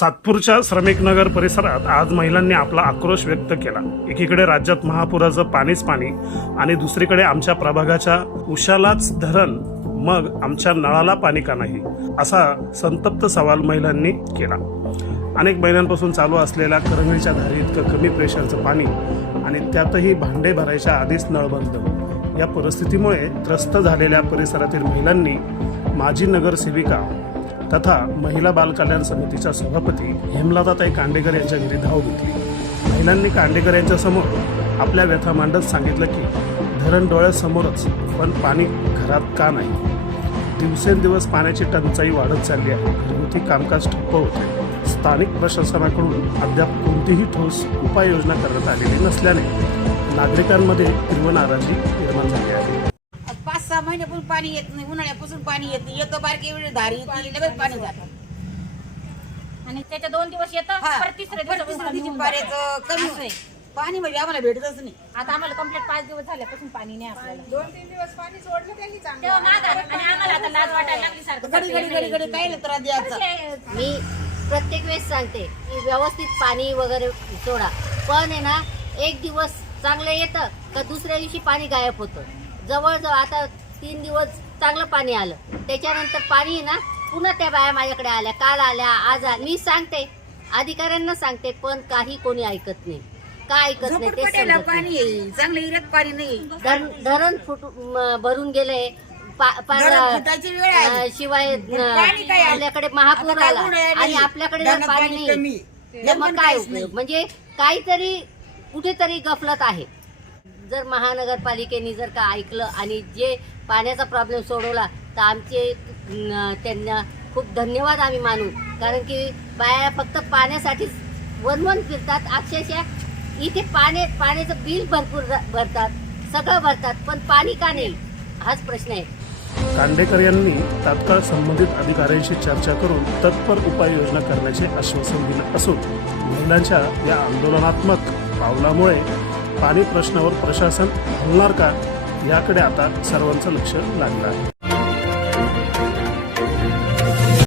सातपूरच्या श्रमिक नगर परिसरात आज महिलांनी आपला आक्रोश व्यक्त केला. एकीकडे राज्यात महापुराचं पाणीच पाणी आणि दुसरीकडे आमच्या प्रभागाच्या उशालाच धरण मग आमच्या नळाला पाणी का नाही? असा संतप्त सवाल महिलांनी केला. अनेक महिन्यांपासून चालू असलेल्या करंगळीच्या धारी इतकं कमी प्रेशरचं पाणी आणि त्यातही भांडे भरायच्या आधीच नळ बंद. या परिस्थितीमुळे त्रस्त झालेल्या परिसरातील महिलांनी माजी नगरसेविका तथा महिला बाल कल्याण समितीच्या सभापती हेमलताताई कांडेकर यांच्या घरी धाव घेतली. महिलांनी कांडेकर यांच्या समोर आपल्या व्यथा मांडत सांगितलं की धरण डोळ्यासमोरच पण पाणी घरात का नाही? दिवसेंदिवस पाण्याची टंचाई वाढत चालली आहे. घरगुती कामकाज ठप्प होते. स्थानिक प्रशासनाकडून अद्याप कोणतीही ठोस उपाययोजना करण्यात आलेली नसल्याने नागरिकांमध्ये तीव्र नाराजी निर्माण झाली आहे. सहा महिन्यापासून पाणी येत नाही उन्हाळ्यापासून पाणी येत नाही. येतं बारके वेळ धारी येते लगेच पाणी जातं. आणि त्याच्या दोन दिवस येतं हा, परत तिसऱ्या परत तिसऱ्या दिवशी पाण्याचं कमी असं आहे. पाणी म्हणजे आम्हाला भेटतच नाही. आता आम्हाला कंप्लीट पाच दिवस झाल्यापासून पाणी नाही आपल्याला. दोन तीन दिवस पाणी सोडलं त्यांनी चांगलं. तेव्हा मागं आणि आम्हाला आता लाज वाटायला लागली सारखं घडी घडी घडी घडी काय त्रास द्यायचा सारखं. मी प्रत्येक वेळेस सांगते की व्यवस्थित पाणी वगैरे सोडा. पण आहे ना एक दिवस चांगलं येतं का दुसऱ्या दिवशी पाणी गायब होतं. जवळजवळ आता तीन दिवस चांगलं पाणी आलं त्याच्यानंतर पाणी ना पुन्हा त्या बाया माझ्याकडे आल्या काल आल्या आज आल्या मी सांगते अधिकाऱ्यांना सांगते पण काही कोणी ऐकत नाही का ऐकत नाही ते झोपडपट्ट्याला समजत नाही. पाणी आहे चांगलं इरत पाणी नाही धरण धरण फुट म- भरून गेले पा- पा- धरण फुटायची वेळ आली. अं, शिवाय पण पाणी काय अं, आहे? आपल्याकडे महापूर काय आला उन्हाळ्यात आणि नाही. आपल्याकडे जर धरणात पाणी पाणी नाही कमी. तर मग काय काहीच उपयोग नाही. म्हणजे काहीतरी कुठेतरी गफलत आहे जर महानगरपालिकेने जर का ऐकलं आणि जे पाण्याचा प्रॉब्लेम सोडवला तर आमचे त्यांना खूप धन्यवाद आम्ही मानू. कारण की बाया फक्त पाण्यासाठीच वनवन फिरतात अक्षरशः इथे पाणी पाण्याचं बिल भरपूर भरतात सगळं भरतात पण पाणी का नाही? हाच प्रश्न आहे. कांडेकर यांनी तात्काळ संबंधित अधिकाऱ्यांशी चर्चा करून तत्पर उपाययोजना करण्याचे आश्वासन दिलं असून महिलांच्या या आंदोलनात्मक पावलामुळे पाणी प्रश्नावर प्रशासन हलणार का? याकडे आता सर्वांचं लक्ष लागलं आहे.